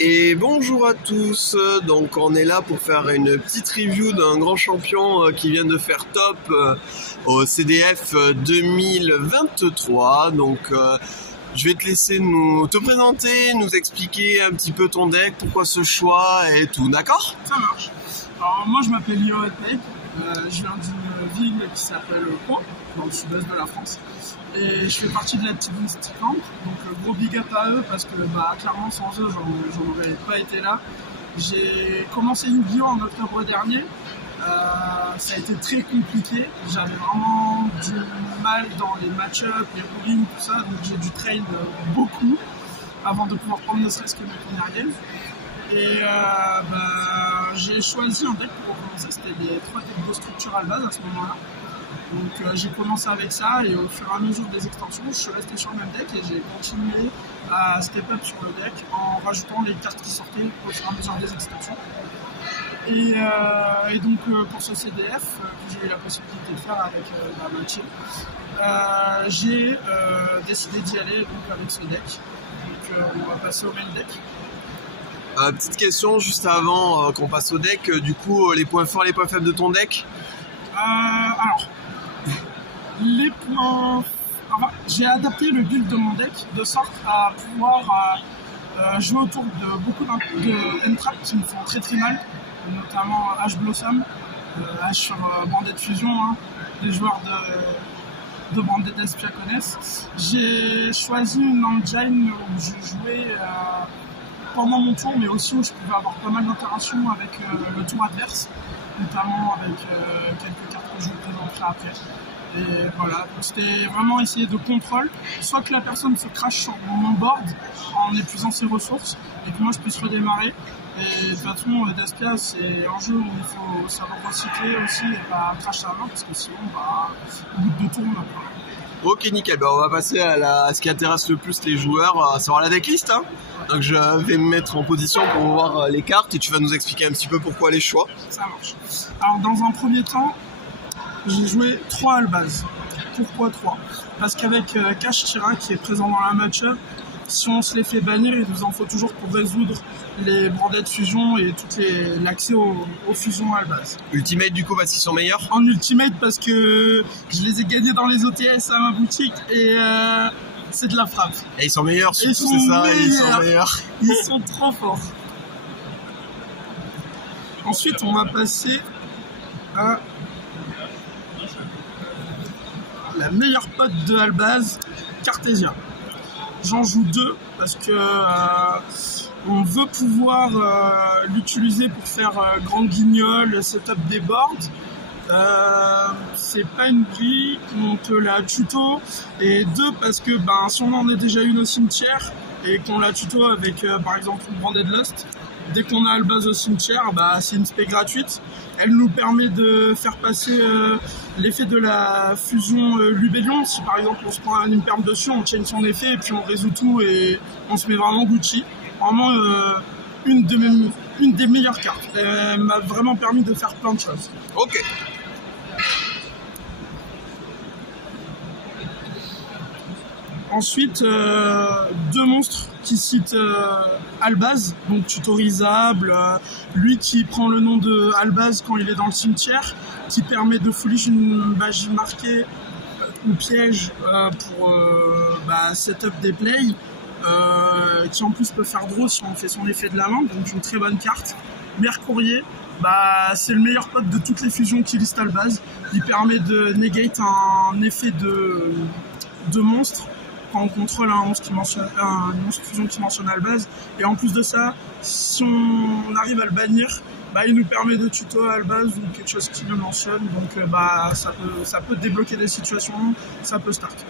Et bonjour à tous, donc on est là pour faire une petite review d'un grand champion qui vient de faire top au CDF 2023. Donc je vais te laisser te présenter, nous expliquer un petit peu ton deck, pourquoi ce choix et tout, d'accord? Ça marche. Alors moi je m'appelle Lio Etnake, je viens d'une ville qui s'appelle Pau, dans le sud-est de la France. Et je fais partie de la petite Mystic Camp, donc gros big up à eux parce que clairement sans eux j'en aurais pas été là. J'ai commencé Yu-Gi-Oh en octobre dernier, ça a été très compliqué, j'avais vraiment du mal dans les match-ups, les rulings, tout ça, donc j'ai dû train beaucoup avant de pouvoir prendre ne serait-ce que mes premières games. Et j'ai choisi un deck pour commencer, c'était les 3 decks de structure à base à ce moment-là. Donc j'ai commencé avec ça et au fur et à mesure des extensions, je suis resté sur le même deck et j'ai continué à step up sur le deck en rajoutant les cartes qui sortaient au fur et à mesure des extensions. Et donc pour ce CDF que j'ai eu la possibilité de faire avec ma team, j'ai décidé d'y aller donc, avec ce deck. Donc on va passer au main deck. Petite question juste avant qu'on passe au deck, du coup les points forts, les points faibles de ton deck? Alors, les points... Enfin, j'ai adapté le build de mon deck de sorte à pouvoir jouer autour de beaucoup de N-Trap qui me font très très mal, notamment Ash Blossom, Ash sur Banded Fusion, hein, les joueurs de Banded Espia connaissent. J'ai choisi une engine où je jouais pendant mon tour, mais aussi où je pouvais avoir pas mal d'interactions avec le tour adverse, notamment avec quelques cartes que je vous présenterai après. Et voilà, c'était vraiment essayer de contrôle, soit que la personne se crache sur mon board en épuisant ses ressources et que moi je puisse redémarrer. Et de toute façon, Despia c'est un jeu où il faut savoir recycler aussi et pas crash sa main parce que sinon, au bout de 2 tours, on a pas. Ok, nickel. On va passer à ce qui intéresse le plus les joueurs, à savoir la decklist. Hein. Donc je vais me mettre en position pour voir les cartes et tu vas nous expliquer un petit peu pourquoi les choix. Ça marche. Alors dans un premier temps, j'ai joué 3 Albaz. Pourquoi 3? Parce qu'avec Cash Tira qui est présent dans la match-up, si on se les fait bannir, il nous en faut toujours pour résoudre les Banded Fusion et l'accès aux fusions Albaz. Ultimate du coup parce qu'ils sont meilleurs? En Ultimate parce que je les ai gagnés dans les OTS à ma boutique et c'est de la frappe. Et ils sont meilleurs surtout, c'est ça, ils sont meilleurs. Ils sont trop forts. Ensuite on va passer à la meilleure pote de Albaz, Cartésien. J'en joue 2 parce que on veut pouvoir l'utiliser pour faire grande guignol, setup des boards. C'est pas une brique, on te la tuto. Et 2 parce que si on en a déjà une au cimetière et qu'on la tuto avec par exemple une Branded Lust, dès qu'on a Albaz au cimetière, c'est une spé gratuite. Elle nous permet de faire passer l'effet de la fusion Lubellion. Si par exemple on se prend une perme dessus, on chain son effet et puis on résout tout et on se met vraiment Gucci. Vraiment une des meilleures cartes. Elle m'a vraiment permis de faire plein de choses. Ok. Ensuite, 2 monstres qui citent Albaz, donc tutorisable, lui qui prend le nom de Albaz quand il est dans le cimetière, qui permet de foolish une magie marquée ou piège pour setup des plays, qui en plus peut faire draw si on fait son effet de la main, donc une très bonne carte. Mercourrier, c'est le meilleur pote de toutes les fusions qui listent Albaz, il permet de negate un effet de monstre quand on contrôle un monstre fusion qui mentionne Albaz. Et en plus de ça, si on arrive à le bannir, il nous permet de tuto Albaz ou quelque chose qui le mentionne. Donc ça peut débloquer des situations, ça peut start.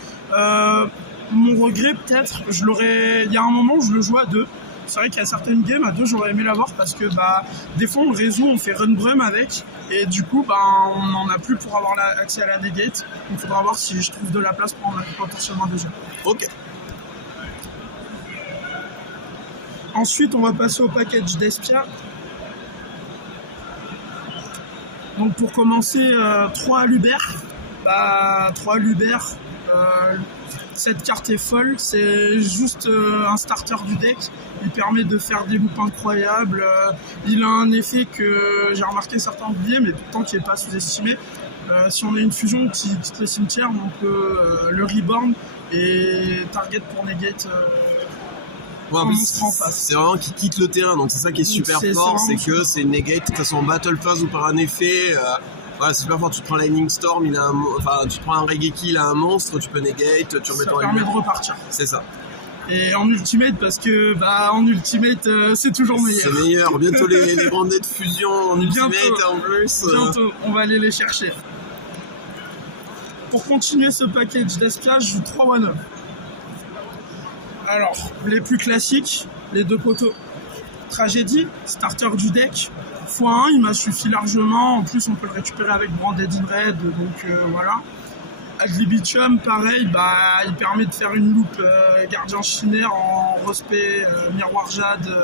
Mon regret peut-être, il y a un moment je le joue à 2. C'est vrai qu'il y a certaines games à 2 j'aurais aimé l'avoir parce que des fois on résout, on fait run brum avec et du coup on n'en a plus pour avoir accès à la negate. Il faudra voir si je trouve de la place pour en mettre potentiellement déjà. Ok. Ensuite on va passer au package d'Espia. Donc pour commencer 3 Lubert. 3 Lubert. Cette carte est folle, c'est juste un starter du deck il permet de faire des loops incroyables, il a un effet que j'ai remarqué certains oubliés, mais pourtant qui n'est pas sous-estimé. Si on a une fusion qui quitte le cimetière, on peut le reborn et target pour negate Ouais, un monstre en face. c'est vraiment qui quitte le terrain, donc c'est ça qui est super fort, c'est que c'est negate, que ce soit en battle phase ou par un effet. Ouais, c'est super fort. Tu te prends Lightning Storm, tu te prends un Raigeki, il a un monstre, tu peux negate, tu remets ton Ça permet de repartir. C'est ça. Et en ultimate, parce que en ultimate, c'est toujours meilleur. C'est meilleur. Bientôt les branded fusion en ultimate en plus. Bientôt, on va aller les chercher. Pour continuer ce package d'espiage, je joue 3 one-up. Alors, les plus classiques, les 2 poteaux. Tragédie, starter du deck. x1, il m'a suffi largement. En plus, on peut le récupérer avec Branded in Red, donc voilà. Adlibitum, pareil, il permet de faire une loupe Gardien Chimère en respect Miroir Jade.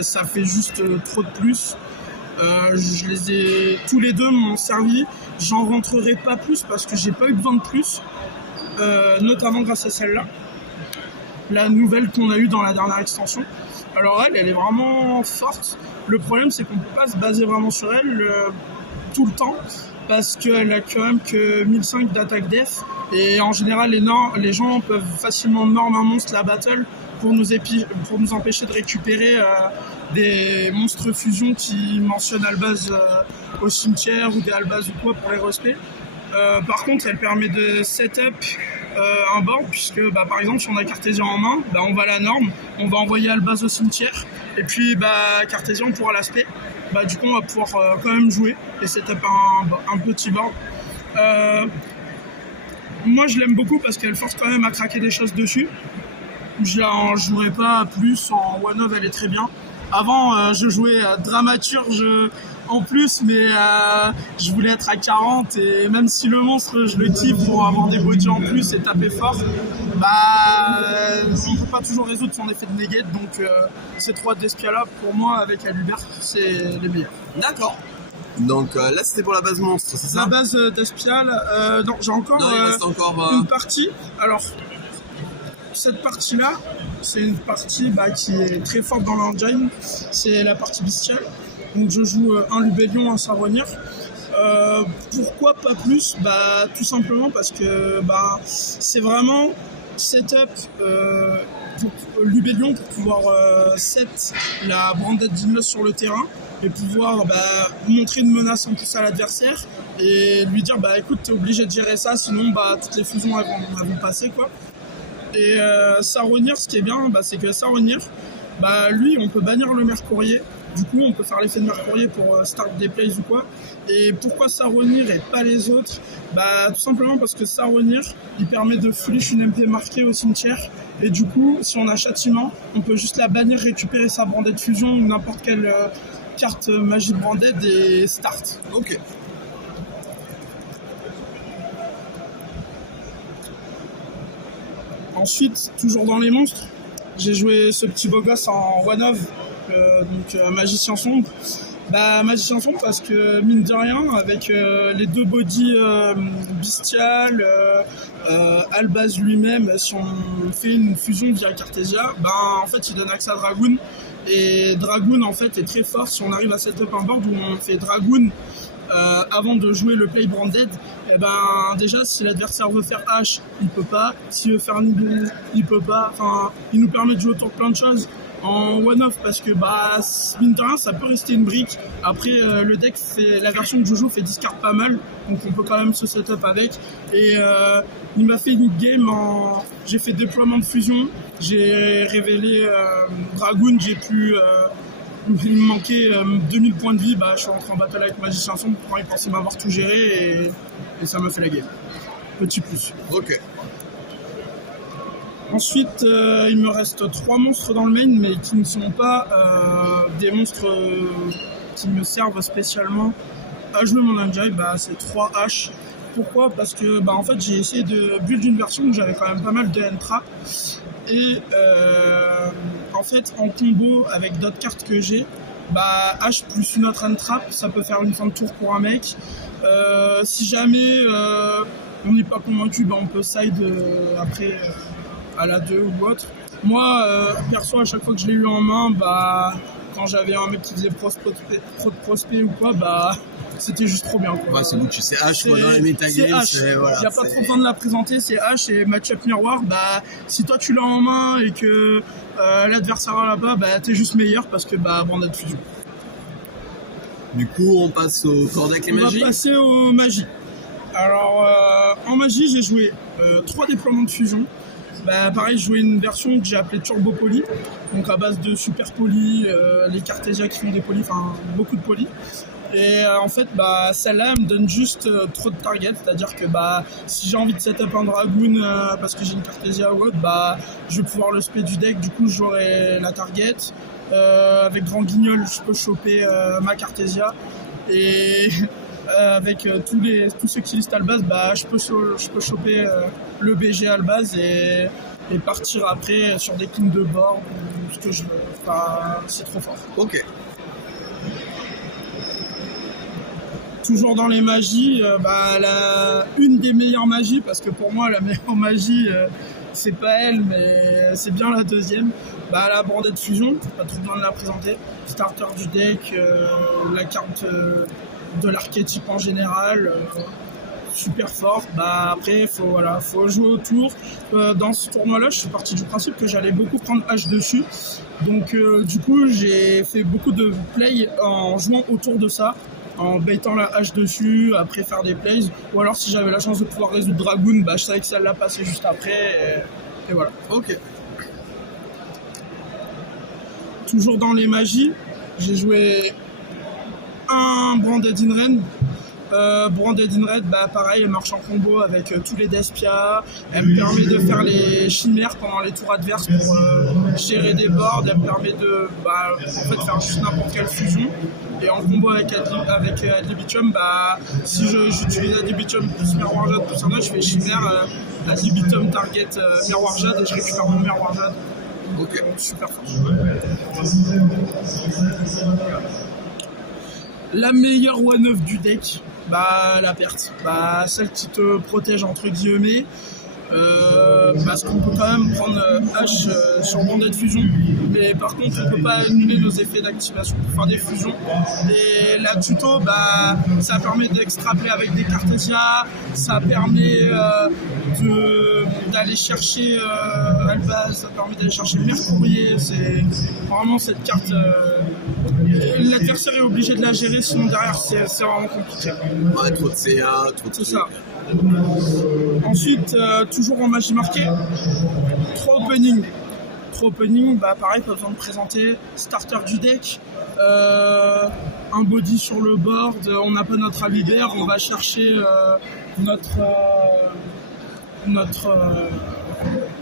Ça fait juste trop de plus. Je les ai tous les deux m'ont servi. J'en rentrerai pas plus parce que j'ai pas eu besoin de plus, notamment grâce à celle-là, la nouvelle qu'on a eue dans la dernière extension. Alors elle est vraiment forte. Le problème, c'est qu'on peut pas se baser vraiment sur elle tout le temps parce qu'elle a quand même que 1005 d'attaque def et en général les gens peuvent facilement norm un monstre la battle pour nous empêcher de récupérer des monstres fusion qui mentionnent Albaz au cimetière ou des Albaz ou quoi pour les respects. Par contre, elle permet de setup un board puisque par exemple si on a Cartésien en main, on va à la norme, on va envoyer Albaz au cimetière et puis Cartésien on pourra l'aspect. Du coup on va pouvoir quand même jouer et setup un petit board. Moi je l'aime beaucoup parce qu'elle force quand même à craquer des choses dessus. Je n'en jouerai pas plus, en one-off elle est très bien. Avant je jouais Dramaturge en plus, mais je voulais être à 40 et même si le monstre je le kiffe pour avoir des bodies en plus et taper fort, on peut pas toujours résoudre son effet de negate, donc ces 3 d'Espia là pour moi avec Alubert c'est les meilleurs. D'accord. Donc là c'était pour la base monstre, c'est ça? La base d'Espia, non j'ai encore, il reste encore une partie. Alors cette partie-là, c'est une partie qui est très forte dans l'engine, c'est la partie bestiale. Donc je joue un Lubellion, un Saronir. Pourquoi pas plus? Tout simplement parce que c'est vraiment setup pour Lubellion pour pouvoir set la Branded Dinlos sur le terrain et pouvoir montrer une menace en plus à l'adversaire et lui dire écoute t'es obligé de gérer ça sinon toutes les fusions elles vont passer quoi. Et Saronir, ce qui est bien, c'est que Saronir, lui, on peut bannir le Mercurier. Du coup, on peut faire l'effet de Mercurier pour start des plays ou quoi. Et pourquoi Saronir et pas les autres? Tout simplement parce que Saronir, il permet de flush une MP marquée au cimetière. Et du coup, si on a Châtiment, on peut juste la bannir, récupérer sa Branded Fusion ou n'importe quelle carte magie Branded et start. Ok. Ensuite, toujours dans les monstres, j'ai joué ce petit beau gosse en one-off, donc Magicien Sombre. Magicien Sombre parce que, mine de rien, avec les 2 bodies bestiales, Albaz lui-même, si on fait une fusion via Cartesia, en fait, il donne accès à Dragoon. Et Dragoon, en fait, est très fort si on arrive à setup un board où on fait Dragoon avant de jouer le play Branded. Déjà si l'adversaire veut faire H, il peut pas, s'il veut faire Nibou, il peut pas, il nous permet de jouer autour de plein de choses en one-off parce que mine de rien ça peut rester une brique. Après le deck la version que je joue fait discard pas mal, donc on peut quand même se setup avec et il m'a fait une game j'ai fait déploiement de fusion, j'ai révélé Dragoon, j'ai pu il me manquait 2000 points de vie, je suis rentré en battle avec Magicien Sombre quand il pensait m'avoir tout géré et ça m'a fait la game. Petit plus. Ok. Ensuite, il me reste 3 monstres dans le main, mais qui ne sont pas des monstres qui me servent spécialement à jouer mon engine. C'est 3 H. Pourquoi? Parce que en fait j'ai essayé de build une version où j'avais quand même pas mal de N-Trap. Et en fait en combo avec d'autres cartes que j'ai, H plus une autre N-Trap, ça peut faire une fin de tour pour un mec. Si jamais on n'est pas convaincu, on peut side après à la 2 ou autre. Moi, perso, à chaque fois que je l'ai eu en main, bah, quand j'avais un mec qui faisait trop de prospect ou quoi, bah, c'était juste trop bien. Quoi. Ouais, c'est Gucci, c'est H quoi, dans les metagames. Il n'y a pas trop besoin de la présenter, c'est H et match-up miroir. Bah, si toi tu l'as en main et que l'adversaire là-bas, bah, t'es juste meilleur parce que bah, Branded Fusion. Du coup, on passe au corps deck et magie. On va passer aux magies. Alors, en magie, j'ai joué 3 déploiements de fusion. Bah, pareil, je jouais une version que j'ai appelée Turbo Poly, donc à base de super poly, les Cartesia qui font des poly, enfin beaucoup de poly. Et en fait, bah, celle-là me donne juste trop de target, c'est-à-dire que bah, si j'ai envie de setup un Dragoon parce que j'ai une Cartesia ou autre, bah, je vais pouvoir le spé du deck, du coup j'aurai la target. Avec Grand Guignol, je peux choper ma Cartesia. Et avec tous ceux qui listent Albaz, bah, je peux choper le BG Albaz et partir après sur des kings de board ou ce que je veux. Enfin, c'est trop fort. Ok. Toujours dans les magies, bah, une des meilleures magies, parce que pour moi la meilleure magie c'est pas elle, mais c'est bien la deuxième. Bah, la Branded Fusion, pas trop besoin de la présenter. Starter du deck, la carte de l'archétype en général, super forte. Bah, après, faut jouer autour. Dans ce tournoi-là, je suis parti du principe que j'allais beaucoup prendre H dessus. Donc, du coup, j'ai fait beaucoup de play en jouant autour de ça, en baitant la hache dessus, après faire des plays, ou alors si j'avais la chance de pouvoir résoudre Dragoon, bah je savais que ça l'a passé juste après, et voilà. Ok. Toujours dans les magies, j'ai joué un Branded in Red. Branded in Red, bah pareil, elle marche en combo avec tous les Despia. Elle me permet de faire les chimères pendant les tours adverses pour gérer des boards. Elle me permet de en fait, faire juste n'importe quelle fusion. Et en combo avec Adlibitum, bah, si j'utilise Adlibitum plus Miroir Jade plus un autre, je fais chimère Adlibitum target Miroir Jade et je récupère mon Miroir Jade. Ok. Super fort. La meilleure one-off du deck, bah la perte. Bah celle qui te protège entre guillemets. Parce qu'on peut quand même prendre H sur Branded Fusion, mais par contre on peut pas annuler nos effets d'activation pour faire des fusions. Et la tuto, bah, ça permet d'extrapoler avec des Cartesia, ça permet d'aller chercher Albaz, ça permet d'aller chercher Mercourier. C'est vraiment cette carte. L'adversaire est obligé de la gérer, sinon derrière c'est vraiment compliqué. Ouais, trop de CA, trop de c'est ça. Ensuite, toujours en magie marquée, 3 openings. 3 openings, bah pareil, pas besoin de présenter. Starter du deck, un body sur le board, on n'a pas notre Alibert, on va chercher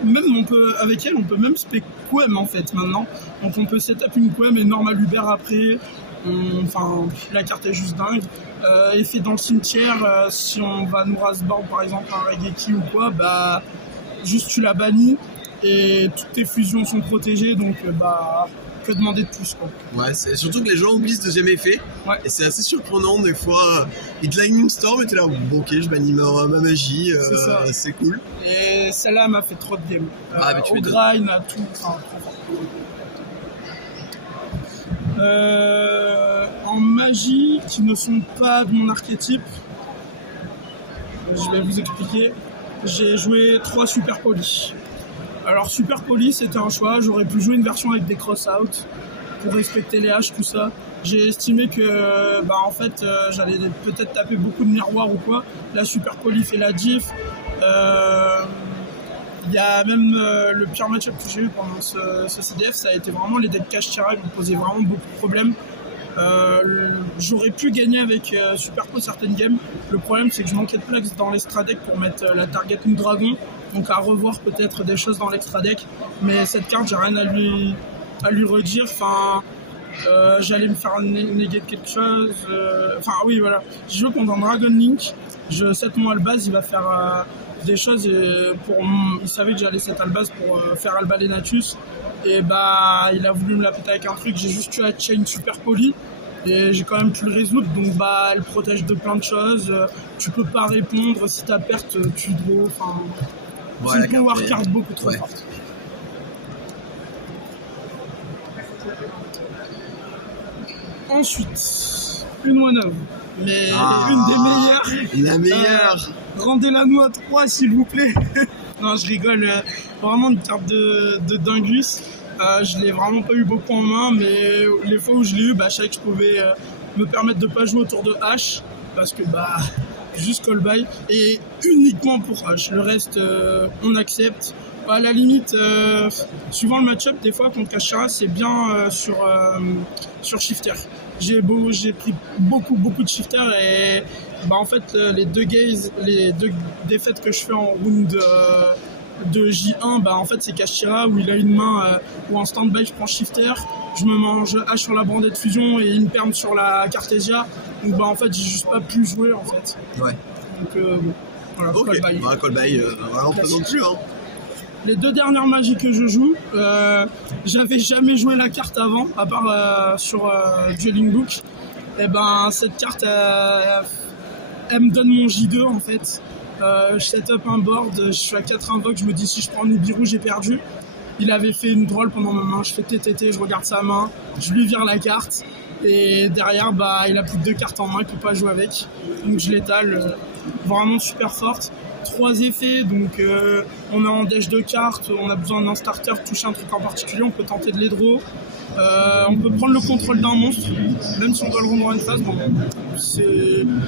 même avec elle, on peut même spec Quem en fait maintenant. Donc on peut setup une Quem et normal Uber après. Enfin, la carte est juste dingue. Effet dans le cimetière, si on va nous rasboard par exemple un Regeki ou quoi, bah juste tu la bannis et toutes tes fusions sont protégées, donc bah que demander de plus quoi. Ouais, c'est surtout que les gens oublient ce deuxième effet. Ouais. Et c'est assez surprenant des fois. Ils te Lightning Storm et t'es là, bon, ok, je bannis ma magie, c'est cool. Et celle-là m'a fait trop de game. Au grind, à tout, enfin, trop fort. En magie qui ne sont pas de mon archétype, je vais vous expliquer. J'ai joué 3 super poly. Alors super poly c'était un choix, j'aurais pu jouer une version avec des cross-out pour respecter les haches, tout ça. J'ai estimé que en fait j'allais peut-être taper beaucoup de miroirs ou quoi. La super poly fait la diff. Il y a même le pire match-up que j'ai eu pendant ce CDF, ça a été vraiment les decks cash tirage qui me posaient vraiment beaucoup de problèmes. J'aurais pu gagner avec Superpo certaines games. Le problème c'est que je manquais de plaques dans l'extra deck pour mettre la target une dragon, donc à revoir peut-être des choses dans l'extra deck. Mais cette carte, j'ai rien à lui redire. Enfin, j'allais me faire néguer quelque chose. Enfin oui voilà. Je joue contre un Dragon Link. Je set mon Albaz, il va faire des choses et il savait que j'allais set Albaz pour faire Alba Lenatus. Et bah il a voulu me la péter avec un truc, j'ai juste eu à chain super poly et j'ai quand même pu le résoudre, donc bah elle protège de plein de choses, tu peux pas répondre, si t'as perte tu draw, enfin c'est une power card beaucoup trop forte. Ensuite, une one-off, mais une des meilleures. La meilleure. Rendez-la-nous à 3, s'il vous plaît. Non, je rigole. Vraiment une carte de dingus. Je l'ai vraiment pas eu beaucoup en main, mais les fois où je l'ai eu, je savais que je pouvais me permettre de pas jouer autour de H, parce que juste call by, et uniquement pour H. Le reste, on accepte. À la limite, suivant le match-up, des fois contre Kashira, c'est bien sur shifter. J'ai pris beaucoup de shifter et en fait les deux défaites que je fais en round de J1, en fait c'est Kashira où il a une main où en stand-by je prends shifter, je me mange H sur la brandée de fusion et une perme sur la Cartesia, donc en fait j'ai juste pas pu jouer en fait. Ouais. Donc voilà, ok, call by, on présente plus hein. Les 2 dernières magies que je joue, j'avais jamais joué la carte avant, à part sur Dueling Book. Et cette carte, elle me donne mon J2 en fait. Je set up un board, je suis à 4 invoques, je me dis si je prends Nibiru, j'ai perdu. Il avait fait une drôle pendant ma main, je fais TTT, je regarde sa main, je lui vire la carte. Et derrière, il a plus de 2 cartes en main, il peut pas jouer avec. Donc je l'étale, vraiment super forte. 3 effets, donc on est en dash de cartes, on a besoin d'un starter, toucher un truc en particulier, on peut tenter de les draw. On peut prendre le contrôle d'un monstre, même si on doit le rendre en une phase,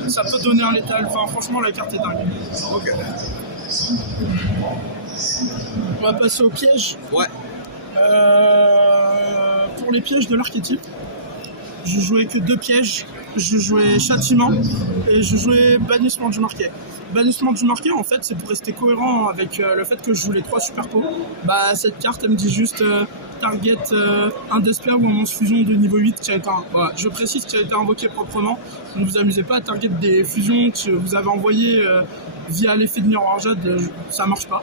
ça peut donner un létal. Enfin, franchement, la carte est dingue. Ok. On va passer au piège. Ouais. Pour les pièges de l'archétype, je jouais que 2 pièges. Je jouais châtiment et je jouais bannissement du marqué. Bannissement du marqué, en fait, c'est pour rester cohérent avec le fait que je joue les 3 super pots. Cette carte, elle me dit juste target un Despia ou un monstre fusion de niveau 8 qui a été voilà. Je précise qu'il a été invoqué proprement. Ne vous amusez pas à target des fusions que vous avez envoyées via l'effet de Mirror Jade, ça marche pas.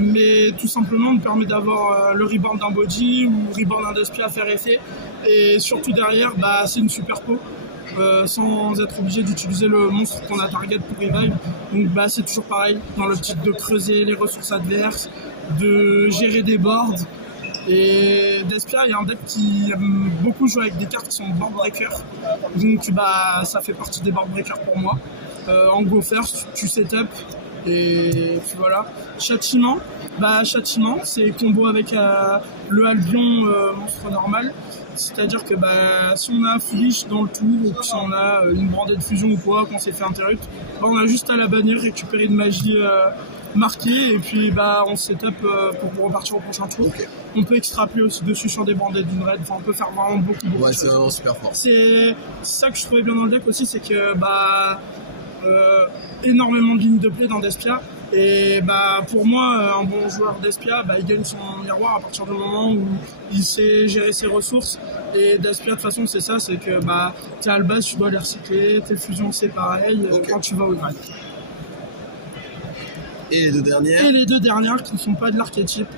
Mais tout simplement, me permet d'avoir le reborn d'un body ou reborn d'un Despia à faire effet. Et surtout derrière, c'est une super pot. Sans être obligé d'utiliser le monstre qu'on a target pour revive. Donc c'est toujours pareil, dans l'optique de creuser les ressources adverses, de gérer des boards. Et Despia, il y a un deck qui aime beaucoup jouer avec des cartes qui sont board breaker. Donc ça fait partie des board breakers pour moi. En go first, tu setup et puis voilà. Châtiment, c'est combo avec le Albion monstre normal. C'est-à-dire que si on a Foolish dans le tour, ou si on a une brandée de fusion ou quoi, qu'on s'est fait interrupt, on a juste à la bannir, récupérer une magie marquée, et puis on se setup pour repartir au prochain tour. Okay. On peut extrapoler aussi dessus sur des brandées d'une raid, on peut faire vraiment beaucoup de choses. C'est vraiment super fort. C'est ça que je trouvais bien dans le deck aussi, c'est que énormément de lignes de play dans Despia. Et pour moi, un bon joueur Despia, il gagne son miroir à partir du moment où il sait gérer ses ressources. Et Despia, de toute façon, c'est ça, c'est que t'es à la base, tu dois les recycler, tes fusions, c'est pareil, okay. Quand tu vas au drive. Et les 2 dernières? Et les 2 dernières qui ne sont pas de l'archétype,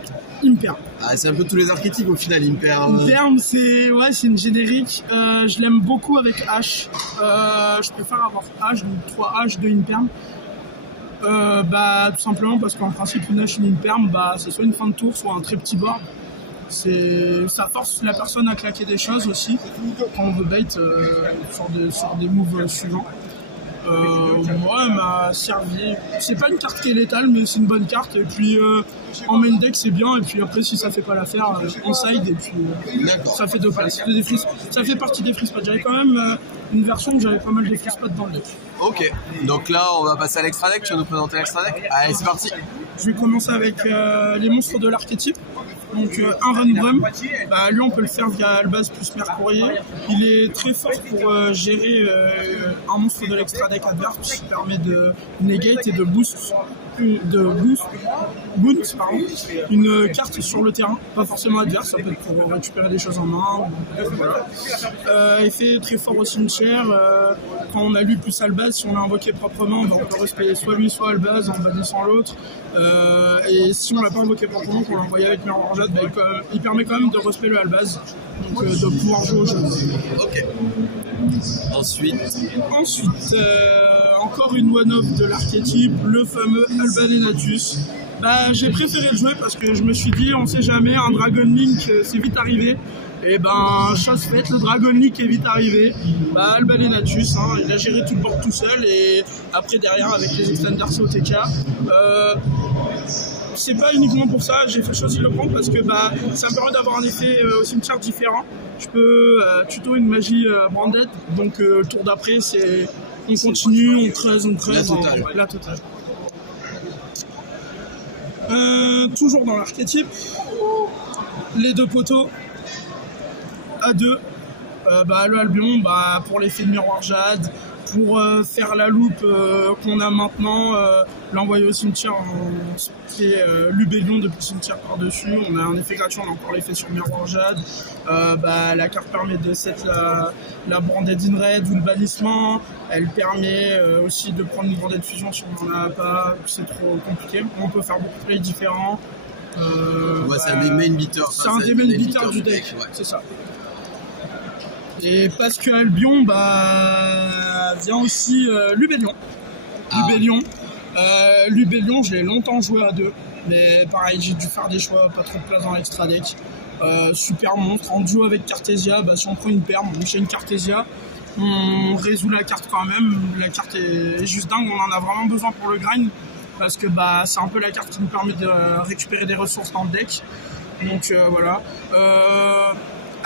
Imperm. C'est un peu tous les archétypes au final, Imperm. Imperm, c'est une générique. Je l'aime beaucoup avec H. Je préfère avoir H, donc 3 H de Imperm. Tout simplement parce qu'en principe une H, une Imperm, c'est soit une fin de tour, soit un très petit board. Ça force la personne à claquer des choses aussi quand on veut bait sur des moves suivants. Moi, elle m'a servi. C'est pas une carte qui est létale, mais c'est une bonne carte. Et puis en main deck, c'est bien. Et puis après, si ça fait pas l'affaire, on side. Et puis ça fait 2 places. Ça fait partie des free spots. J'avais quand même une version où j'avais pas mal de free spots dans le deck. Ok, donc là, on va passer à l'extra deck. Tu vas nous présenter l'extra deck? Allez, c'est parti. Je vais commencer avec les monstres de l'archétype. Donc un Runbrum, lui on peut le faire via Albaz plus Mercourier. Il est très fort pour gérer un monstre de l'extra deck adverse qui permet de negate et de boost une carte sur le terrain, pas forcément adverse, ça peut être pour récupérer des choses en main. Voilà. Effet très fort au cimetière, quand on a lui plus Albaz, si on l'a invoqué proprement, on peut respecter soit lui soit Albaz en bannissant l'autre. Et si on l'a pas invoqué proprement, qu'on l'a envoyé avec Mirror Jade, il permet quand même de respecter le Albaz, donc de pouvoir jouer au jeu. Ok. Ensuite, encore une one-off de l'archétype, le fameux Albanenatus. Bah, j'ai préféré le jouer parce que je me suis dit, on sait jamais, un Dragon Link, c'est vite arrivé. Et ben, chose faite, le Dragon Link est vite arrivé. Bah, Albalenatus, hein, il a géré tout le board tout seul. Et après, derrière, avec les extenders COTK. C'est pas uniquement pour ça, j'ai choisi de le prendre parce que bah, ça me permet d'avoir un effet au cimetière différent. Je peux tuto une magie branded, donc le tour d'après, c'est on continue, on creuse. La totale. Toujours dans l'archétype, les deux poteaux à deux, le Albion pour l'effet de miroir jade, pour faire la loupe qu'on a maintenant, l'envoyer au cimetière en spray Lubellion depuis le cimetière par-dessus. On a un effet gratuit, on a encore l'effet sur miroir jade. La carte permet de set la branded in red ou le bannissement. Elle permet aussi de prendre une branded fusion si on n'en a pas, c'est trop compliqué. On peut faire beaucoup de plays différents. C'est un des main beaters. C'est un des main beaters du deck, ouais. C'est ça. Et parce que Albion vient aussi Lubellion. Lubellion, je l'ai longtemps joué à deux, mais pareil, j'ai dû faire des choix, pas trop de place dans l'extra deck. Super monstre, en duo avec Cartesia, si on prend une paire, on fait une Cartesia, on résout la carte quand même. La carte est juste dingue, on en a vraiment besoin pour le grind, parce que c'est un peu la carte qui nous permet de récupérer des ressources dans le deck. Donc voilà.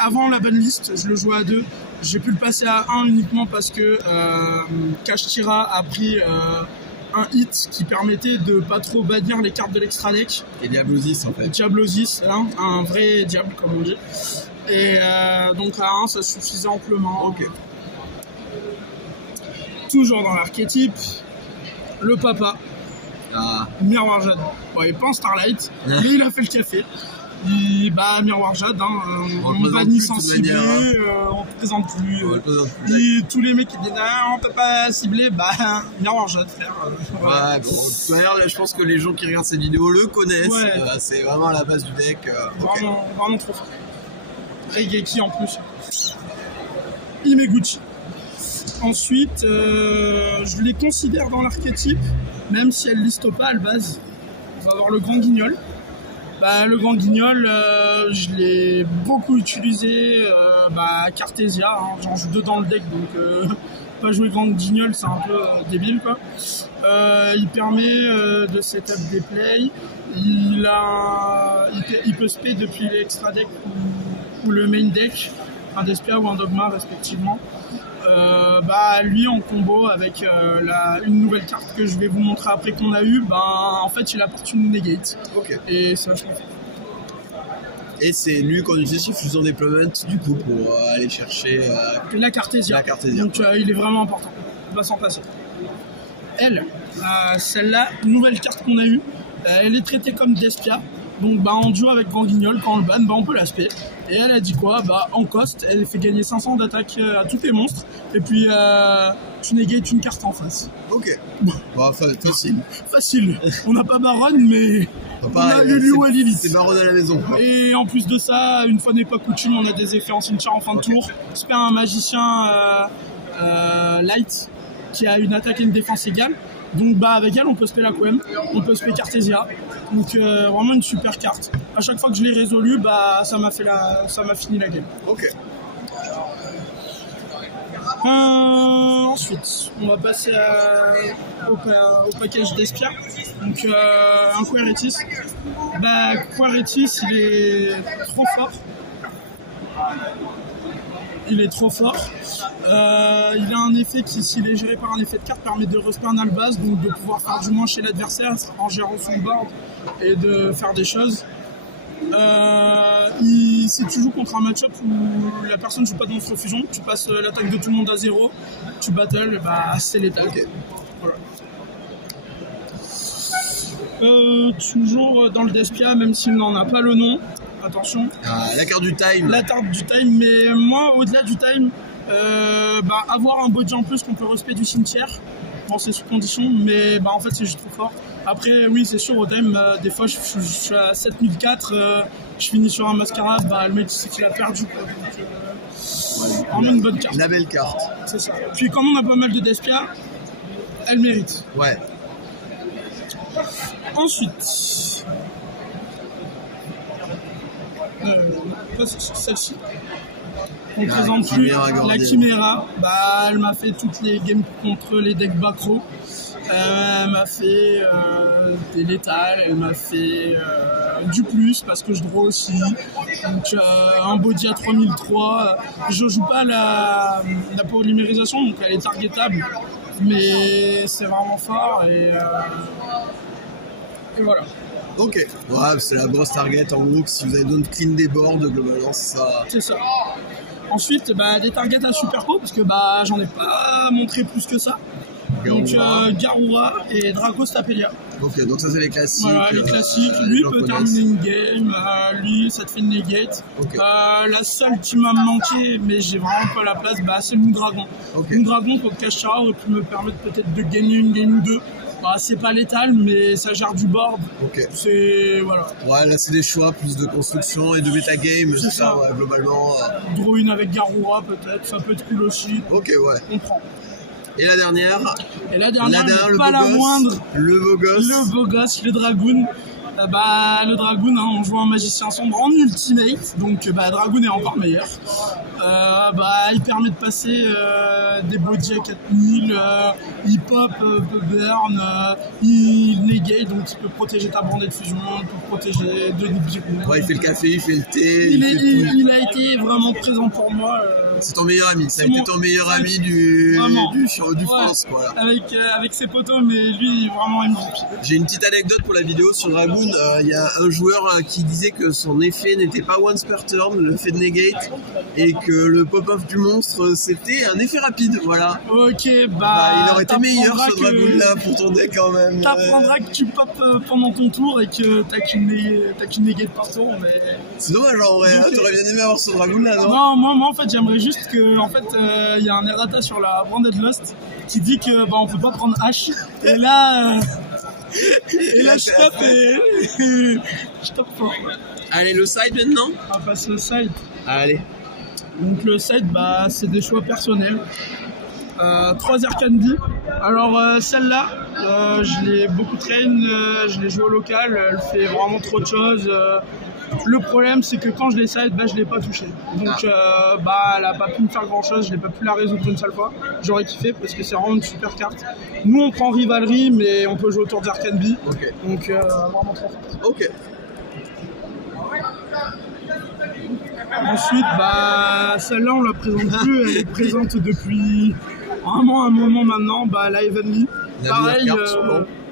Avant la banlist, je le jouais à 2. J'ai pu le passer à 1 uniquement parce que Kashtira a pris un hit qui permettait de pas trop bannir les cartes de l'extra deck. Et Diablosis en fait. Diablosis, hein, un vrai diable comme on dit. Et donc à 1, ça suffisait amplement. Ok. Toujours dans l'archétype, le papa. Miroir Jade. Bon, il pense Starlight, mais il a fait le café. Miroir Jade, on bannit sans cibler, on ne présente plus. Tous les mecs qui disent on peut pas cibler, Miroir Jade, frère. Je pense que les gens qui regardent cette vidéo le connaissent. Ouais. C'est vraiment à la base du deck. Vraiment trop fort. Regeki en plus. Imeguchi. Ensuite, je les considère dans l'archétype, même si elle liste pas à la base. On va avoir le Grand Guignol. Le Grand Guignol, je l'ai beaucoup utilisé, Cartesia, hein, j'en joue 2 dans le deck, donc pas jouer Grand Guignol, c'est un peu débile quoi. Il permet de setup des plays, il peut spé depuis l'extra deck ou le main deck, un Despia ou un Dogma respectivement. Lui en combo avec une nouvelle carte que je vais vous montrer après qu'on a eu, en fait il apporte une negate. Okay. Et ça je kiffe. Et c'est lui qu'on utilise Fusion Deployment du coup pour aller chercher la Cartesia. Donc il est vraiment important, on va s'en passer. Elle, celle-là, nouvelle carte qu'on a eue, elle est traitée comme Despia. Donc en duo avec Grand Guignol, quand on le banne, on peut la spé. Et elle a dit quoi? En cost, elle fait gagner 500 d'attaque à tous les monstres. Et puis tu négates une carte en face. Ok. Facile. Facile. On n'a pas Baronne, mais on a Lulu ou Lilith. C'est Baronne à la maison. Quoi. Et en plus de ça, une fois n'est pas coutume, on a des effets en cimetière en fin de tour. Spé un magicien light qui a une attaque et une défense égale. Donc avec elle on peut spé la Quem, on peut spé Cartesia. Donc vraiment une super carte. À chaque fois que je l'ai résolu, ça m'a fini la game. Ok. Ensuite, on va passer au package d'Espia. Donc un Queretis. Queretis, il est trop fort. Il est trop fort. Il a un effet qui, s'il est géré par un effet de carte, permet de respect un albaz, donc de pouvoir faire du moins chez l'adversaire en gérant son board et de faire des choses. Si tu joues contre un match-up où la personne ne joue pas de monstre fusion, tu passes l'attaque de tout le monde à 0, tu battles, c'est létal. Okay. Voilà. Toujours dans le Despia, même s'il n'en a pas le nom. Attention. La carte du time. La carte du time, mais moi, au-delà du time, avoir un body en plus qu'on peut respect du cimetière, c'est sous condition, mais en fait c'est juste trop fort. Après, oui, c'est sûr, au time, des fois je suis à 7004, je finis sur un mascarade, le mec sait qu'il a perdu. Vraiment une bonne carte. La belle carte. C'est ça. Puis comme on a pas mal de Despia, elle mérite. Ouais. Ensuite, celle-ci. On présente plus la Chimera. Bah, elle m'a fait toutes les games contre les decks Bacro. Elle m'a fait des létales, elle m'a fait du plus parce que je draw aussi. Donc un body à 3003. Je joue pas la polymérisation, donc elle est targetable. Mais c'est vraiment fort et voilà. Ok, ouais, c'est la grosse target en gros, que si vous avez besoin de clean des boards, globalement ça. C'est ça. Ensuite, des targets à super pot, parce que j'en ai pas montré plus que ça. Donc Garura et Draco Stapelia. Ok, donc ça c'est les classiques. Voilà, les classiques. Lui peut terminer une game, lui ça te fait une negate. Okay. La seule qui m'a manqué, mais j'ai vraiment pas la place, c'est le Moondragon. Okay. Moondragon contre Kashara aurait pu me permettre peut-être de gagner une game ou deux. C'est pas létal, mais ça gère du board. Ok. C'est. Voilà. Ouais, là c'est des choix, plus de construction et de metagame, c'est ça, ouais, globalement. Draw une avec Garura peut-être, ça peut être cool aussi. Ok, ouais. On prend. Et la dernière, le pas la moindre. Le beau gosse. Le beau gosse, le Dragoon. Le Dragoon, on joue un magicien sombre en ultimate, donc Dragoon est encore meilleur. Il permet de passer des body à 4000, il pop, burn, il negate, donc il peut protéger ta bandée de fusion, il peut protéger de Nibiru. Ouais, il fait le café, il fait le thé. Il a été vraiment présent pour moi. C'est ton meilleur ami, ça a été ton meilleur ami du France, quoi. Avec ses potos, mais lui, vraiment MVP. J'ai une petite anecdote pour la vidéo sur Dragoon. Il y a un joueur qui disait que son effet n'était pas once per turn, le fait de negate, et que le pop-off du monstre c'était un effet rapide, voilà. Ok, il aurait été meilleur ce Dragoon là pour ton deck quand même. T'apprendras que tu pop pendant ton tour et que t'as qu'une negate par tour, mais. C'est dommage en vrai, t'aurais bien aimé avoir ce Dragoon là, non? Non, moi en fait j'aimerais juste que, y a un errata sur la Branded Lost qui dit que on peut pas prendre H, et là. Et là, je tape fort. Allez, le side maintenant? On va passer au side. Allez. Donc le side, c'est des choix personnels. 3 Arcandy. Alors celle-là, je l'ai beaucoup train, je l'ai joué au local, elle fait vraiment trop de choses. Le problème, c'est que quand je l'ai side, je l'ai pas touché. Donc, elle a pas pu me faire grand chose. Je n'ai pas pu la résoudre une seule fois. J'aurais kiffé parce que c'est vraiment une super carte. Nous, on prend Rivalry, mais on peut jouer autour d'Arcanby. Okay. Donc, vraiment trop fort. Ok. Ensuite, celle-là, on la présente plus. Elle est présente depuis vraiment un moment maintenant. La Evenly. Pareil.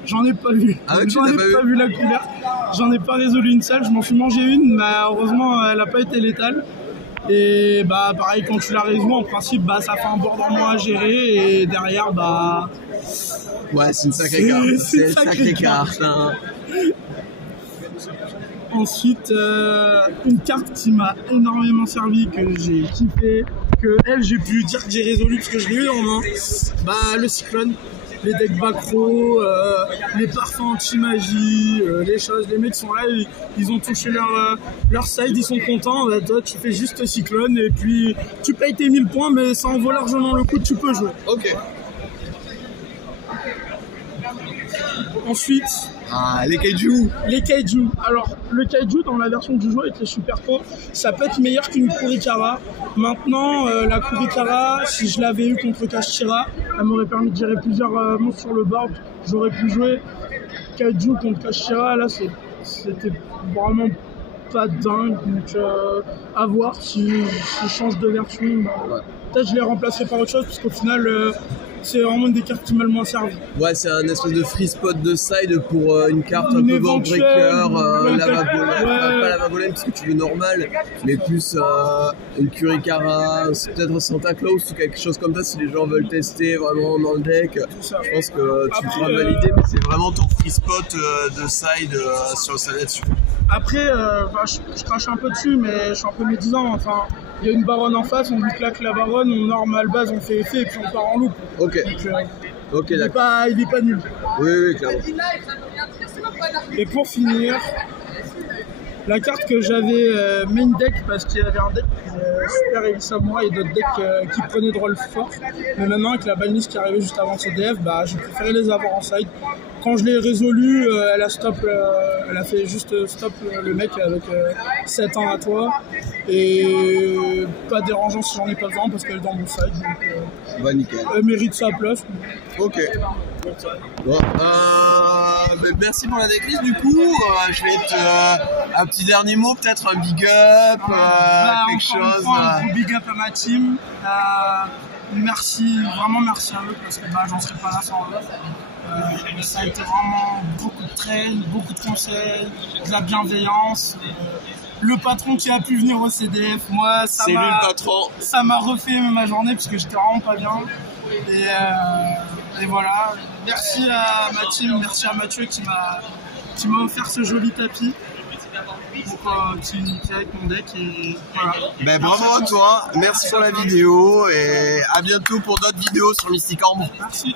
J'en ai pas vu. J'en ai pas vu la couleur. J'en ai pas résolu une seule. Je m'en suis mangé une, mais heureusement, elle a pas été létale. Et pareil, quand tu la résous, en principe, ça fait un board en moins à gérer. Et derrière, ouais, c'est une sacrée carte. C'est une sacrée carte. Hein. Ensuite, une carte qui m'a énormément servi, que j'ai kiffé, que j'ai pu dire que j'ai résolu parce que je l'ai eu en main. Le Cyclone. Les decks Bacro, les parfums anti-magie, les choses, les mecs sont là, ils ont touché leur side, ils sont contents. Toi, tu fais juste Cyclone et puis tu payes tes 1000 points, mais ça en vaut largement le coup, tu peux jouer. Ok. Ensuite, les kaiju. Les kaiju. Alors, le kaiju dans la version du jeu avec les super pro, ça peut être meilleur qu'une Kurikara. Maintenant, la Kurikara, si je l'avais eu contre Kashira, elle m'aurait permis de gérer plusieurs monstres sur le board. J'aurais pu jouer kaiju contre Kashira. Là, c'était vraiment pas dingue. Donc, à voir si je change de version. Peut-être je les remplacerai par autre chose, parce qu'au final, c'est vraiment une des cartes qui m'a le moins servi. Ouais, c'est un espèce de free spot de side pour une carte un peu Boardbreaker, pas Lava Golem parce que tu veux normal, mais plus une Kurikara, peut-être Santa Claus ou quelque chose comme ça si les gens veulent tester vraiment dans le deck. Je pense que tu pourras valider, mais c'est vraiment ton free spot de side sur le side là-dessus. Après, je crache un peu dessus, mais je suis un peu médisant. Enfin, il y a une baronne en face, on lui claque la baronne, on normal base, on fait effet et puis on part en loop. Ok. Donc, ok, d'accord. Il est pas nul. Oui, clairement. Et pour finir, la carte que j'avais main deck, parce qu'il y avait un deck Super Heavy Samurai et d'autres decks qui prenaient de rôle fort. Mais maintenant, avec la banlist qui arrivait juste avant CDF, j'ai préféré les avoir en side. quand je l'ai résolu, elle a fait juste stop le mec avec 7 ans à toi. Et pas dérangeant si j'en ai pas besoin parce qu'elle est dans mon site. Donc, bah nickel. Elle mérite sa place. Ok. Bon, merci pour la déclise du coup. Je vais être un petit dernier mot, peut-être un big up, quelque chose. Un gros big up à ma team. Merci, vraiment merci à eux parce que j'en serais pas là sans eux. Ça a été vraiment beaucoup de train, beaucoup de conseils, de la bienveillance. Le patron qui a pu venir au CDF, moi, c'est lui le patron. Ça m'a refait ma journée parce que j'étais vraiment pas bien. Et voilà. Merci à ma team, merci à Mathieu qui m'a offert ce joli tapis. Qui est avec mon deck et voilà. Bravo à toi, merci pour la vidéo et à bientôt pour d'autres vidéos sur Mystic Orb. Merci.